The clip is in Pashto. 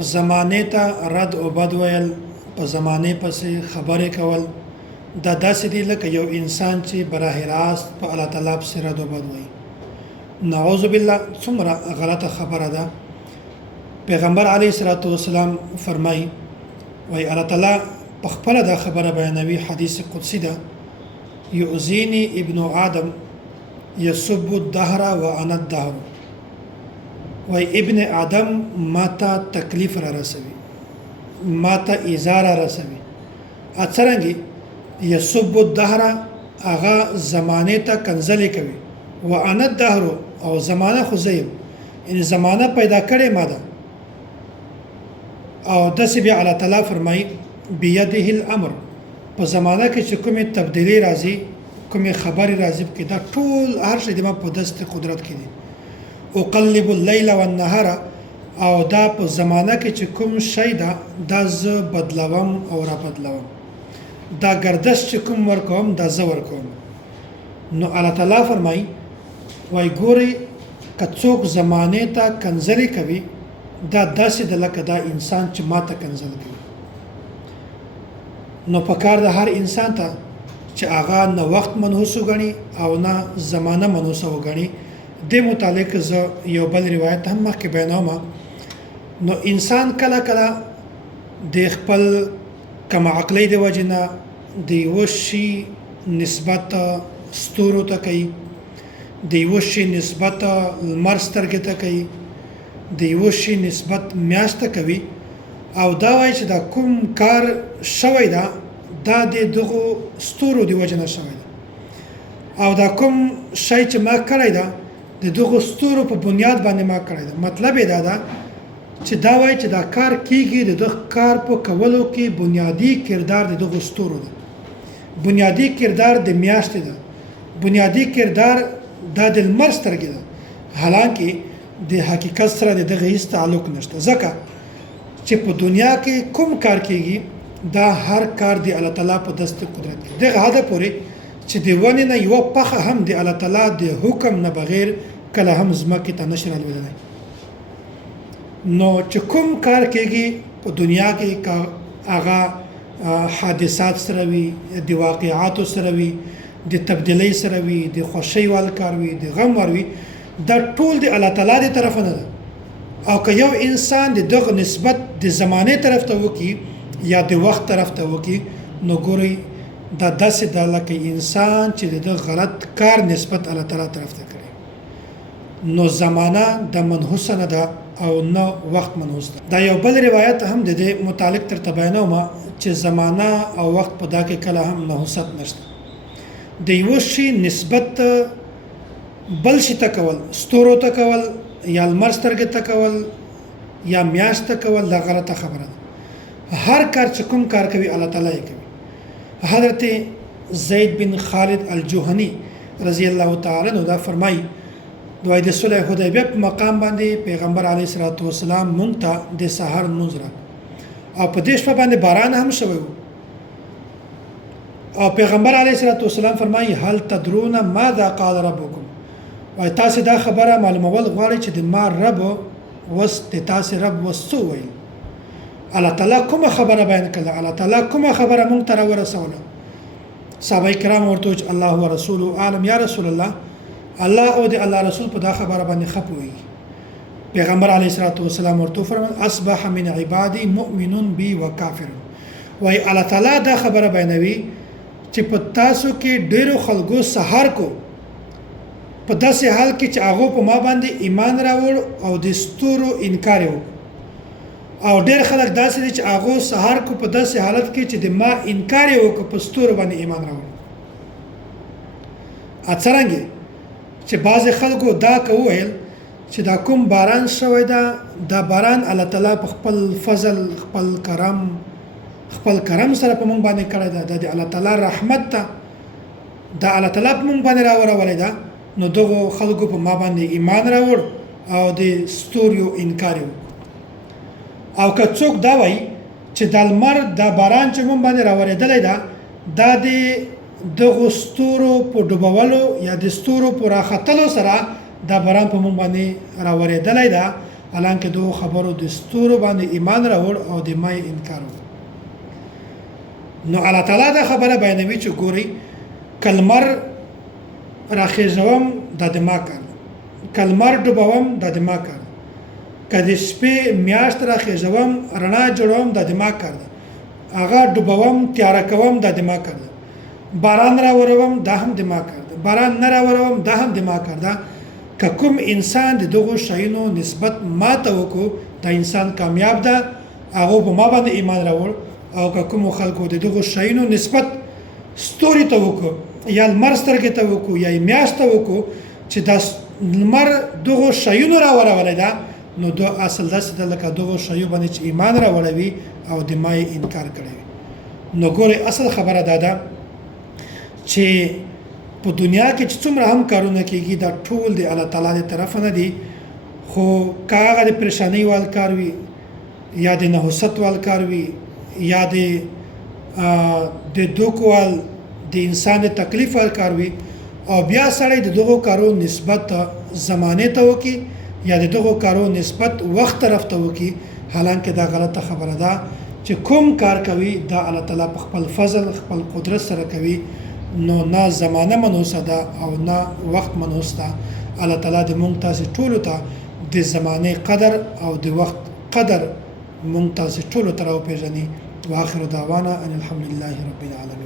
زمانه ته رد او بد ویل په زمانه پسې خبرې کول دا داسې دي لکه یو انسان چې براه راست په الله تعالی پسې رد او بد وایي. نعوذ بالله څومره غلطه خبره ده. پیغمبر علیه الصلاۃ والسلام فرمایي وای الله تعالی په خپل دا خبره بیانوي، حدیث قدسی ده، یؤذینی ابن آدم یسب الدهر وانا الدهر. وای ابن آدم ماته تکلیف را رسوي، ماته ایزا را رسوي. اڅرنګي یسب الدهر اغا زمانه ته کنځلې کوي، وانا الدهر او زمانه خو زیم ان زمانه پیدا کړې ما ده. او داسې بیا الله تعالی فرمایي بيده الامر، په زمانه کې چې کومه تبدیلی راځي، کومه خبري راځي، کې دا ټول هر شی د ما په دست قدرت کې دي. اقلب الليل والنهار، او دا په زمانه کې چې کوم شی دا ز بدلوم او را بدلوم، دا گردش چې کوم ورکوم دا ز ورکوم. نو الله تعالی فرمایي وای ګوري کڅوک زمانه ته کنځلې کوي دا داسې د لکه دا انسان چې ماته کنځل کوي. نو پکار د هر انسان ته چې هغه نه وخت منحوس وګڼي او نه زمانه منحوس وګڼي. د متعلق ز یو بل روایت هم مخکې بیانوم. نو انسان کله کله د خپل کم عقلی د وجنه د یو شي نسبت ستورو ته کوي، د یو شي نسبت لمر سترګې ته کوي، د یو شي نسبت میاشت ته کوي، او دا وایي چې دا کوم کار شوی دا د دغه ستورو د وجنه شوی دا، او دا کوم شی چې ما کړی دا د دغه ستورو په بنیاد باندې ما کړی دا. مطلب یې دا ده چې دا وایي چې دا کار کیږي د دغه کار په کولو کې بنیادی کردار د دغه ستورو ده، بنیادی کردار د میاشت ده، بنیادی کردار د لمر سترګې ده. حالانکه د حقیقت سره دغه هیڅ تعلق نشته، ځکه چې په دنیا کې کوم کار کیږي دا هر کار دی الله تعالی په دست قدرت کې. دغه حد پورې چې د ونې نه یو پخه هم دی الله تعالی د حکم نه بغیر کله هم زمکه ته نشر الودنه. نو چې کوم کار کیږي په دنیا کې کا هغه حادثات سره وي، د واقعاتو سره وي، د تبدیلی سره وي، د خوشي وال کار وي، د غم ور وي، دا ټول د الله تعالی دی طرف نه ده. او که یو انسان د دغه نسبت د زمانه طرف ته وکي یا د وخت طرف ته وکي، نو ګوري دا داسې د لکه انسان چې د غلط کار نسبت الله تعالی طرف ته کوي. نو زمانه د منحوس نه ده او نه وخت منحوس ده. دا یو بل روایت هم د دې متعلق تر تبینوم چې زمانه او وخت په دا کې کله هم نحوست نشته. د یو شی نسبت بل شي ته کول، ستورو ته کول، یا لمر سترګې ته کول، یا میاشت ته کول، دا غلطه خبره ده. هر کار چې کوم کار کوي الله تعالی یې کوي. حضرت زید بن خالد الجهنی رضی الله تعالی عنہ دا فرمایي دوی د صلح حدیبیه په مقام باندې پیغمبر علیه الصلاۃ والسلام مونږ ته د سحر لمونځ را او په دې شپه باندې باران هم شوی و. او پیغمبر علیه الصلاۃ والسلام فرمایي هل تدرون ماذا قال ربکم، وای تاسو دا خبره معلومول غواړئ چې د ما رب وس د تاسو رب وسو ویل. الله تعالی کومه خبره بیان کړه، الله تعالی کومه خبره مونږ ته ورسوله. صحابه کرام ورته الله ورسوله عالم، یا رسول الله، الله او د الله رسول په دا خبره باندې خپوي. پیغمبر علیه الصلاۃ والسلام ورته فرمایي اصبح من عبادي مؤمن بي وكافر. وای الله تعالی دا خبره بیانوي چې په تاسو کې ډیرو خلکو سحر کو په داسې حال کې چې هغه په ما باندې ایمان راوړ او د ستورو انکار وکړ، او ډیر خلک داسې دي چې هغه سحر کو په داسې حالت کې چې د ما انکار وکړ، په ستورو باندې ایمان راوړ. اڅرنګي چې بعض خلکو دا کوي چې دا کوم باران شوی دا باران الله تعالی په خپل فضل، خپل کرم سره په مونږ باندې کړی دا د الله تعالی رحمت ته دا الله تعالی په مونږ باندې راوړی دا. نو دغه خلکو په ما باندې ایمان راوړ او د ستورو انکار وکړ. او که څوک دا وایي چې د لمر دا باران چې مونږ باندې راوړېدلی دا د دغه ستورو په ډوبولو یا د ستورو په راختلو سره دا باران په مونږ باندې راوړېدلی ده، حالانکه دغو خبرو د ستورو باندې ایمان راوړ او د ما انکار وکړ. نو الله تعالی دا خبره بیانوي چې ګوري کلمر راخیزوم دا د ما کار کلمر ډوبوم دا د ما کار که د شپې میاشت راخیزوم رڼا جوړوم دا د ما کار هغه ډوبوم تیاره کوم دا د ما کار باران راوروم دا هم د ما کار باران نه راوروم دا هم د ما کار ده. که کوم انسان د دغو شیانو نسبت ما ته وکړو دا انسان کامیاب ده هغه په ما باندې ایمان راوړ. او که کوم خلکو د دغو شیانو نسبت ستوري ته وکړو یا لمر سترګې ته وکړو یا میاشت ته وکړو چې دا لمر دغو شیانو راورولی ده نو دو اصل داسې ده لکه دغو شیو باندې چې ایمان راوړوي او د ما انکار کړی وي. نو ګورئ اصل خبره دا ده چې په دنیا کې چې څومره هم کارونه کېږي دا ټول د الله تعالی د طرفه نه دي. خو که هغه د پریشانۍ وال کار وي یا د نحوست وال کار وي یا د دوکو وال د انسان د تکلیف وال کار وي او بیا سړی د دغو کارو نسبت زمانه ته وکړي یا د دغو کارو نسبت وخت طرف ته وکړي حالانکه دا غلطه خبره ده چې کوم کار کوي دا الله تعالی په خپل فضل خپل قدرت سره کوي. نو نه زمانه منوسه ده او نه وخت منوس ده. الله تعالی د مونږ تاسې ټولو ته د زمانه قدر او د وخت قدر مونږ تاسې ټولو ته راوپېژني. واخر دعوانا ان الحمد لله رب العالمین.